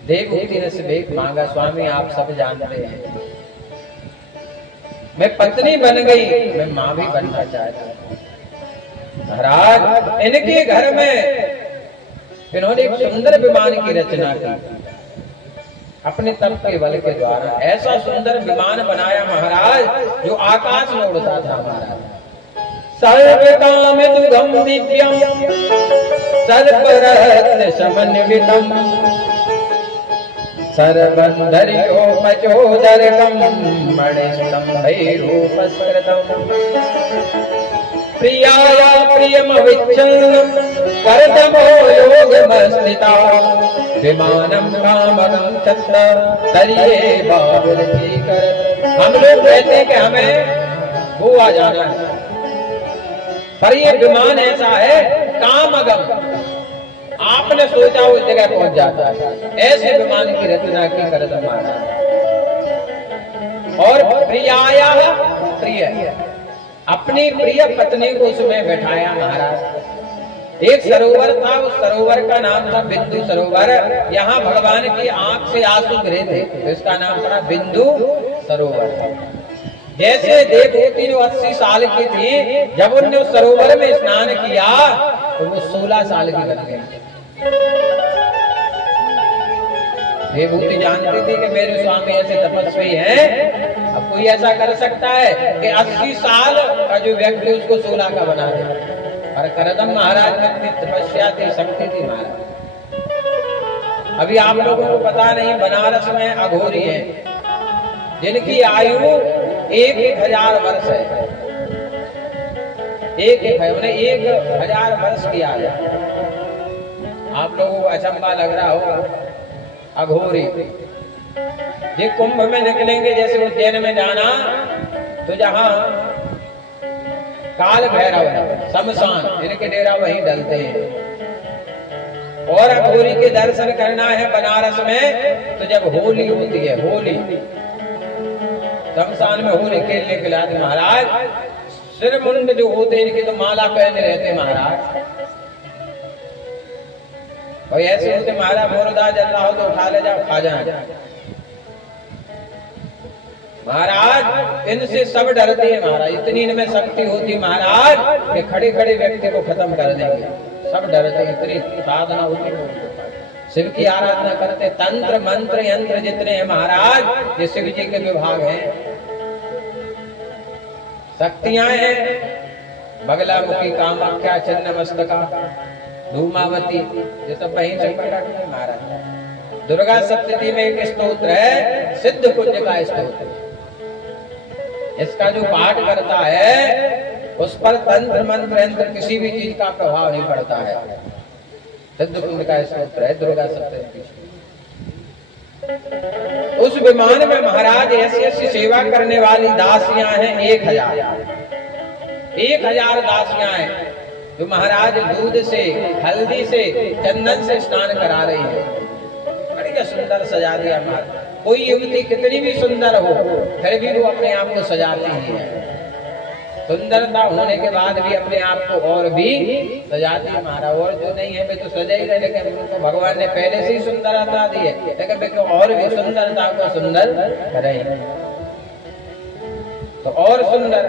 देवहूति ने सिर्फ मांगा, स्वामी आप सब जानते हैं मैं पत्नी बन गई, मैं मां भी बनना चाहता हूं। महाराज इनके घर में इन्होंने एक सुंदर विमान की रचना की अपने तप के बल के द्वारा। ऐसा सुंदर विमान बनाया महाराज जो आकाश में उड़ता था। महाराज सर्वकामिदुघं दिव्यं सर्वरत्न समन्वितम् सर्वंधर्योपचोदरकं मणिस्तंभैरूपस्कृतम् प्रियाया प्रियमविच्छिन्नं करदमो योगमस्थिता विमानं कामकं चत्र तर्ये बाबुलचीकर। हम लोग कहते हैं कि हमें गोवा जाना है, पर ये विमान ऐसा है कामगम, आपने सोचा उस जगह पहुंच जाता है। ऐसे विमान की रचना की करदम महाराज। और प्रियाया प्रिय, अपनी प्रिय पत्नी को उसमें बैठाया महाराज। एक सरोवर था, उस सरोवर का नाम था बिंदु सरोवर। यहाँ भगवान की आंख से आंसू गिरे थे तो इसका नाम था बिंदु सरोवर। जैसे देवहूति जो 80 साल की थी, जब उन्होंने उस सरोवर में स्नान किया तो वो 16 साल की बन गई। देवहूति जानती थी कि मेरे स्वामी ऐसे तपस्वी हैं। अब कोई ऐसा कर सकता है कि 80 साल का जो व्यक्ति उसको 16 का बना दे। और करदम महाराज में इतनी तपस्या थी, शक्ति थी महाराज। अभी आप लोगों को पता नहीं, बनारस में अघोरी है जिनकी आयु 1000 वर्ष है। 1000 वर्ष की आयु। आप लोगों को अचंबा लग रहा होगा, अघोरी ये कुंभ में निकलेंगे, जैसे उज्जैन में जाना तो जहां काल भैरव शमशान इनके डेरा वहीं डलते हैं। और अघोरी के दर्शन करना है बनारस में तो जब होली होती है, होली शमशान में होली खेलने के लिए महाराज सिर मुंड जो होते हैं इनकी तो माला पहने रहते महाराज। और ऐसे होते महाराज मुर्दा जल रहा हो तो उठा ले जाओ खा जाए महाराज। इनसे सब डरते हैं महाराज, इतनी इनमें शक्ति होती महाराज कि खड़े खड़े व्यक्ति को खत्म कर देंगे। सब डरते, इतनी साधना होती है। शिव की आराधना करते, तंत्र मंत्र यंत्र जितने हैं महाराज ये शिव जी के विभाग हैं। शक्तियां हैं बगलामुखी, कामाख्या, छिन्नमस्तका, धूमावती, ये सब वहीं से प्रकट है महाराज। दुर्गा सप्तती में एक स्तोत्र है सिद्ध कुंज का स्तोत्र। इसका जो पाठ करता है उस पर तंत्र मंत्र यंत्र किसी भी चीज का प्रभाव नहीं पड़ता है। सिद्ध कुंज का स्तोत्र है दुर्गा सप्तती। उस विमान में महाराज ऐसी ऐसी सेवा करने वाली दासियां हैं 1000 दासियां हैं जो महाराज दूध से, हल्दी से, चंदन से स्नान करा रही है। बड़ी सुंदर सजा दिया महाराज। कोई युवती कितनी भी सुंदर हो फिर भी वो अपने आप को सजाती ही है। सुंदरता होने के बाद भी अपने आप को और भी सजाती है महाराज। और जो नहीं है वे तो सजा ही रहे, लेकिन उनको भगवान ने पहले से ही सुंदरता दी है, लेकिन वे तो और भी सुंदरता को सुंदर करें तो और सुंदर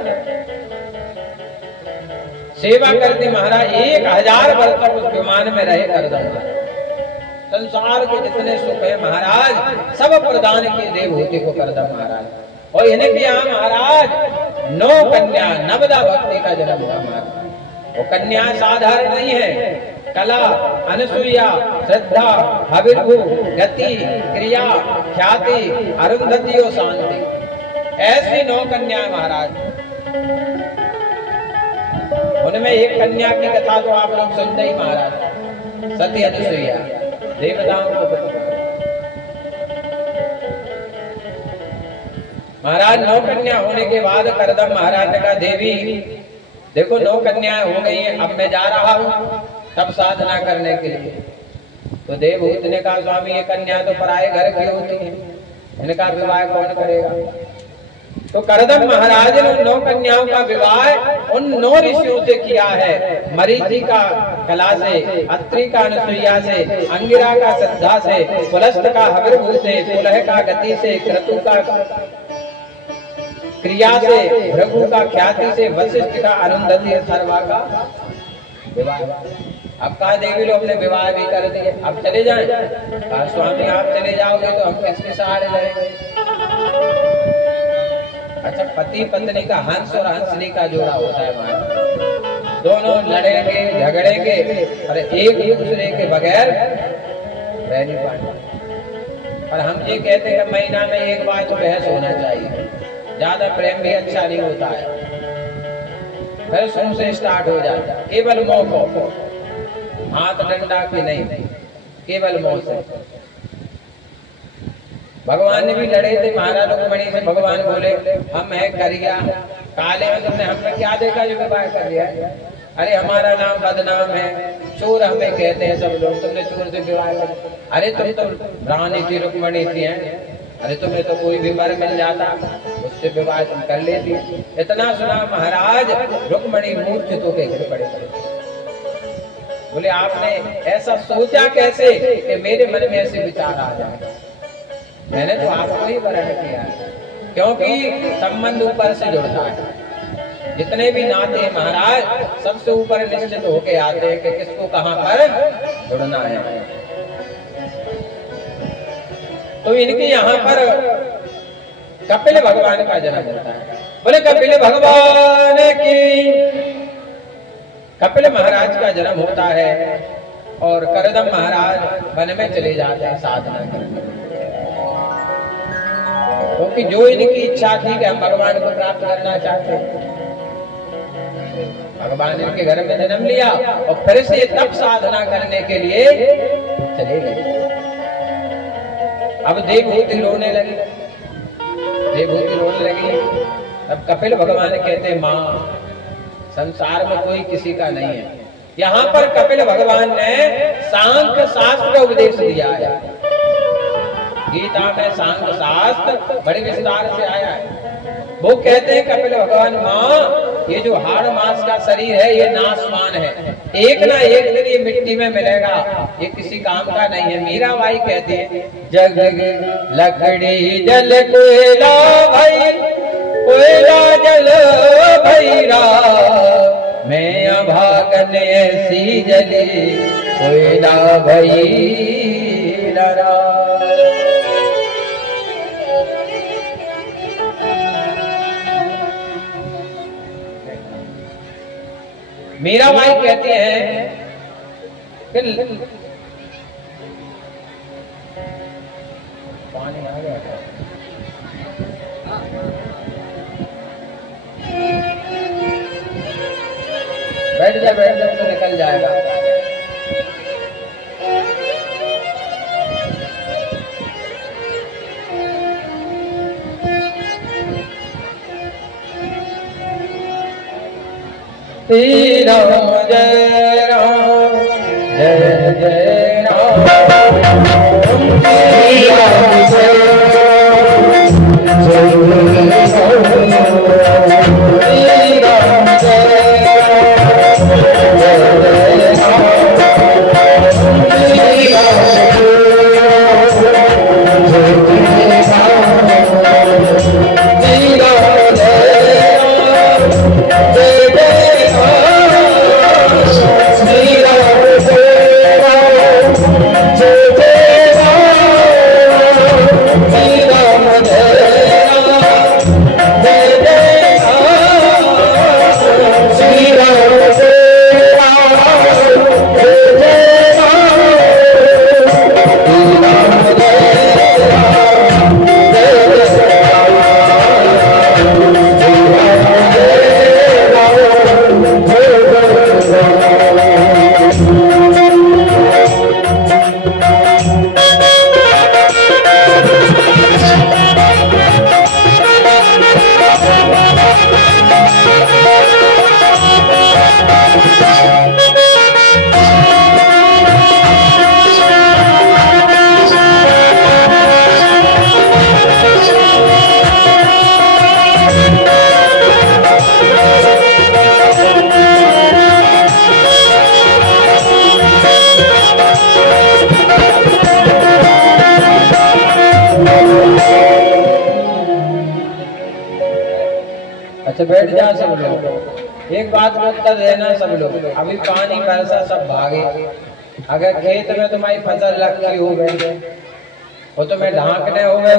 सेवा करते महाराज। 1000 वर्ष तक उस विमान में रहे कर दूंगा। संसार के जितने सुख है महाराज सब प्रदान किए देवहूति को कर दो महाराज। और इनके यहाँ महाराज 9 कन्या नवदा भक्ति का जन्म हुआ महाराज। वो कन्या साधारण नहीं है। कला, अनसुईया, श्रद्धा, हविर्भु, गति, क्रिया, ख्याति, अरुंधति और शांति, ऐसी 9 कन्या महाराज। उनमें एक कन्या की कथा तो आप लोग सुनते ही महाराज, सती अनसुईया देवताओं को महाराज। 9 कन्या होने के बाद करदम महाराज ने कहा देवी देखो 9 कन्याएं हो गई हैं, अब मैं जा रहा हूँ तब साधना करने के लिए। तो देवहूत ने कहा स्वामी ये कन्या तो पराये घर की होती है, इनका विवाह कौन करेगा। तो करदम महाराज ने उन 9 कन्याओं का विवाह उन 9 ऋषियों से किया है। मरीचि का कला से, अत्रि का अनसुईया से, अंगिरा का श्रद्धा से, पुलस्त का हविर्भु से, पुलह का गति से, क्रतु का क्रिया से, भृगु का ख्याति से, वशिष्ठ का अरुंधति सर्वा का विवाह। अब कहा देवी लोग अपने विवाह भी कर दिए, अब चले जाएं। कहा स्वामी आप चले जाओगे तो हम किसके सहारे जाएंगे। अच्छा पति पत्नी का हंस और हंसनी का जोड़ा होता है वहां, दोनों लड़ेंगे झगड़ेंगे और एक दूसरे के बगैर रह नहीं पाएंगे। और हम ये कहते हैं महीना में एक बार तो बहस होना चाहिए, ज्यादा प्रेम भी अच्छा नहीं होता है। फिर शुरू से स्टार्ट हो जाता है, केवल मोह को, हाथ डंडा की नहीं, केवल मोह से। भगवान ने भी लड़े थे महाराज रुक्मणी से। भगवान बोले हम है करिया काले में, तुमने हमने क्या देखा जो विवाह कर लिया। अरे हमारा नाम बदनाम है, चोर हमें कहते हैं सब लोग, तुमने चोर से विवाह कर। अरे तुम तो रानी थी, रुक्मणी थी हैं, अरे तुम्हें तो कोई भी वर मिल जाता उससे विवाह तुम कर लेती। इतना सुना महाराज रुक्मणी मूर्छित होके गिर पड़े। बोले आपने ऐसा सोचा कैसे कि मेरे मन में ऐसे विचार आ जाए। मैंने तो आपको ही वरण किया है, क्योंकि संबंध ऊपर से जुड़ता है। जितने भी नाते महाराज सबसे ऊपर निश्चित होके आते हैं कि किसको कहां पर जुड़ना है। तो इनके यहाँ पर कपिल भगवान का जन्म होता है। बोले कपिल भगवान की, कपिल महाराज का जन्म होता है और करदम महाराज वन में चले जाते हैं साधना करने। क्योंकि जो इनकी इच्छा थी कि हम भगवान को प्राप्त करना चाहते हैं, भगवान इनके घर में जन्म लिया और फिर से तप साधना करने के लिए चले गए। अब देवहूति रोने लगी, देवहूति रोने लगी। अब कपिल भगवान कहते माँ संसार में कोई किसी का नहीं है। यहाँ पर कपिल भगवान ने सांख्य शास्त्र का उपदेश दिया है। गीता में सांख्य शास्त्र बड़े विस्तार से आया है। वो कहते हैं कपिल भगवान माँ ये जो हाड़ मांस का शरीर है ये नाशवान है, एक ना एक दिन ये मिट्टी में मिलेगा, ये किसी काम का नहीं है। मीराबाई कहती है जग लकड़ी जल कोयला भाई, कोयला जल भैरा, मैं अभागन ऐसी जली कोयला भैरा। मीराबाई कहते हैं कि पानी आ गया, बैठ जा तो निकल जाएगा। श्री राम जय राम जय जय राम, श्री राम जय राम श्री राम जय बैठ जा सब लोग। एक बात का उत्तर देना सब लोग, अभी पानी बरसा सब भागे। अगर खेत में तुम्हारी फसल लगी हो गई वो तुम्हें ढांकने हो गए,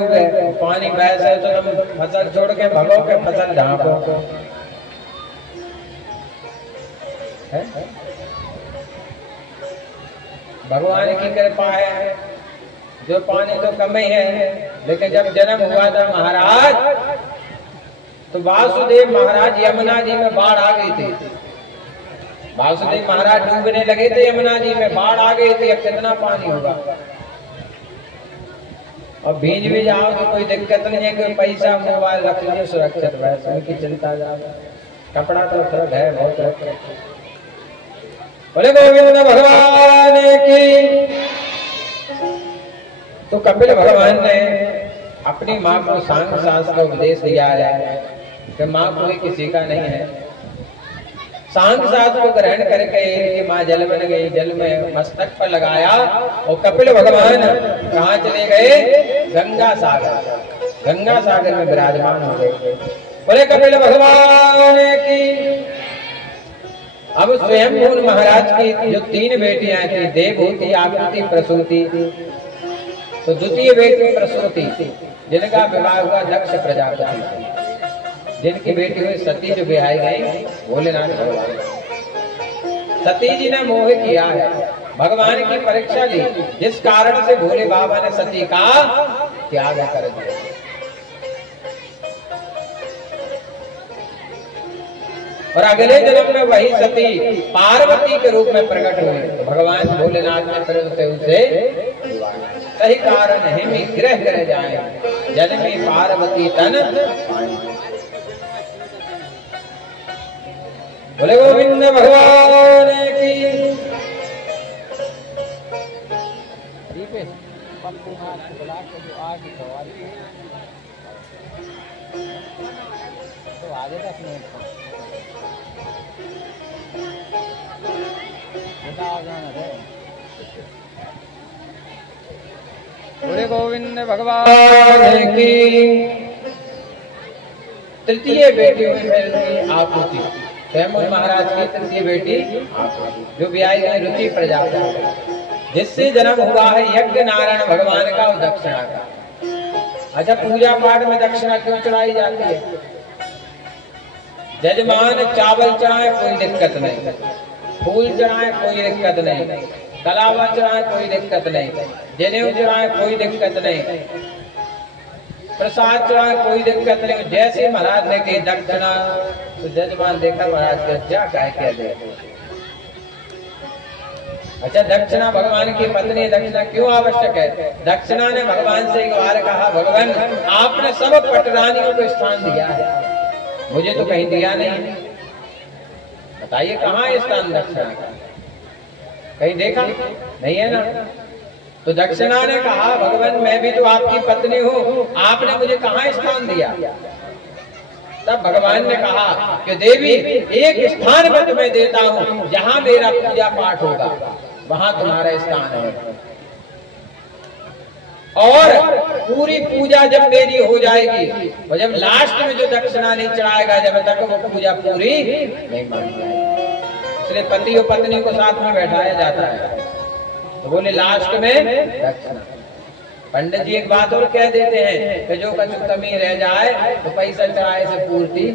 पानी बरस है तो तुम फसल छोड़ के भगो के फसल ढांको। भगवान की कृपा है, जो पानी तो कम ही है, लेकिन जब जन्म हुआ था महाराज तो वासुदेव महाराज यमुना जी में बाढ़ आ गई थी। वासुदेव महाराज डूबने लगे थे, यमुना जी में बाढ़ आ गई थी। अब कितना पानी होगा, और भीज भी जाओ तो कोई दिक्कत नहीं है, कोई पैसा मोबाइल रख लीजिए सुरक्षित, वैसे उनकी चिंता जाए, कपड़ा तो सब है बहुत। बोले गोविंद भगवान की। तो कपिल भगवान ने अपनी माँ को सांख्य शास्त्र का उपदेश दिया है कि माँ कोई किसी का नहीं है। सांख्य शास्त्र को ग्रहण करके इनकी माँ जल बन गई, जल में मस्तक पर लगाया और कपिल भगवान कहाँ चले गए? गंगा सागर। गंगा सागर में विराजमान हो गए। बोले कपिल भगवान की। अब स्वयंभू महाराज की जो 3 बेटियां थी, देवहूति, आकृति, प्रसूति, तो द्वितीय बेटी प्रसूति जिनका विवाह हुआ दक्ष प्रजापति से, जिनकी बेटी हुई सती जो ब्याही गई भोलेनाथ भगवान। सती जी ने मोह किया है, भगवान की परीक्षा ली, जिस कारण से भोले बाबा ने सती का त्याग कर दिया। और अगले जन्म में वही सती पार्वती के रूप में प्रकट हुई, तो भगवान भोलेनाथ ने फिर उसे विवाह सही कारण हिमि ग्रह ग्रह जाए, जल में पार्वती तन पाए। बोले गोविंद भगवान की। तो आगे 10 मिनट बोले गोविंद भगवान की। तृतीय बेटी आपूति, स्वयं महाराज की तृतीय बेटी जो ब्याई गई रुचि प्रजापति, जिससे जन्म हुआ है यज्ञ नारायण भगवान का और दक्षिणा का। अच्छा, पूजा पाठ में दक्षिणा क्यों चढ़ाई जाती है? जजमान चावल चढ़ाए कोई दिक्कत नहीं, फूल चढ़ाए कोई दिक्कत नहीं, कलावा चढ़ाए कोई दिक्कत नहीं, जनेऊ चढ़ाए कोई दिक्कत नहीं, प्रसाद चढ़ाए कोई दिक्कत नहीं। जैसे महाराज ने कही दक्षिणा, तो जजमान देखा महाराज का क्या कह दे। अच्छा, दक्षिणा भगवान की पत्नी, दक्षिणा क्यों आवश्यक है? दक्षिणा ने भगवान से एक बार कहा, भगवान आपने सब पटरानियों को स्थान दिया है, मुझे तो कहीं दिया नहीं, बताइए कहाँ है स्थान दक्षिणा का? कहीं देखा नहीं है ना? तो दक्षिणा ने कहा, भगवान मैं भी तो आपकी पत्नी हूँ, आपने मुझे कहाँ स्थान दिया? तब भगवान ने कहा कि देवी एक स्थान पर तुम्हें देता हूँ, जहाँ मेरा पूजा पाठ होगा वहां तुम्हारा स्थान है, और पूरी पूजा जब मेरी हो जाएगी, और जब लास्ट में जो दक्षिणा नहीं चढ़ाएगा, जब तक वो पूजा पूरी नहीं मान जाएगी। इसलिए पति और पत्नी को साथ में बैठाया जाता है, तो बोले लास्ट में दक्षिणा। पंडित जी एक बात और कह देते हैं कि जो कछु कमी रह जाए तो पैसा चढ़ाए से पूर्ति,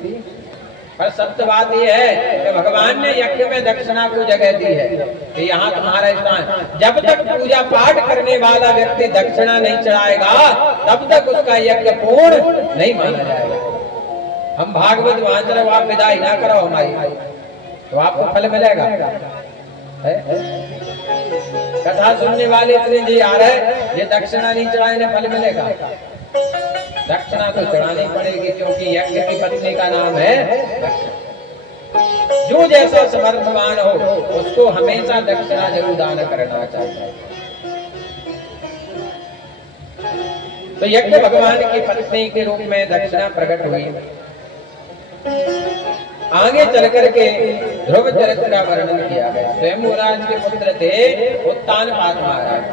पर सत्य बात यह है कि भगवान ने यज्ञ में दक्षिणा को जगह दी है कि यहाँ तुम्हारा स्थान। जब तक पूजा पाठ करने वाला व्यक्ति दक्षिणा नहीं चढ़ाएगा, तब तक उसका यज्ञ पूर्ण नहीं माना जाएगा। हम भागवत वांच रहे, आप विदाई ना करो हमारी, तो आपको फल मिलेगा। कथा सुनने वाले इतने जी आ रहे, ये दक्षिणा नहीं चढ़ाए ने फल मिलेगा? दक्षिणा तो चढ़ानी पड़ेगी, क्योंकि यज्ञ की पत्नी का नाम है दक्षिणा। जो जैसा समर्थवान हो उसको हमेशा दक्षिणा जरूर दान करना चाहिए। तो यज्ञ भगवान की पत्नी के रूप में दक्षिणा प्रकट हुई। आगे चल करके ध्रुव चरित्र का वर्णन किया गया। स्वयं महाराज के पुत्र थे उत्तानपाद महाराज।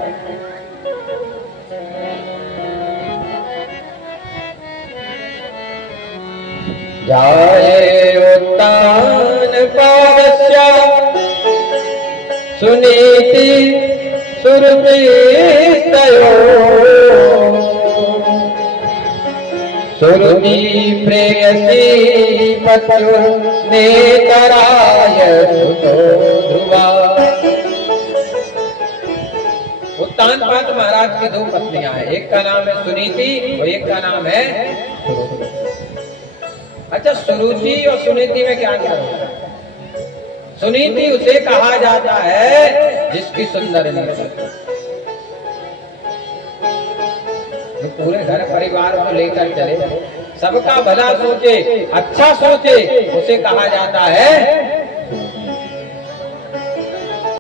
जाये उत्तानपादस्य सुनीति सुरभि सुरभि प्रेयसी पत्युर नेतराय सुतो ध्रुवा। उत्तानपाद महाराज की 2 पत्नियां हैं, एक का नाम है सुनीति और एक का नाम है सुरुचि। अच्छा, सुरुचि और सुनीति में क्या अंतर होता है? सुनीति उसे कहा जाता है जिसकी सुंदर नीति, जो पूरे घर परिवार को लेकर चले, सबका भला सोचे, अच्छा सोचे, उसे कहा जाता है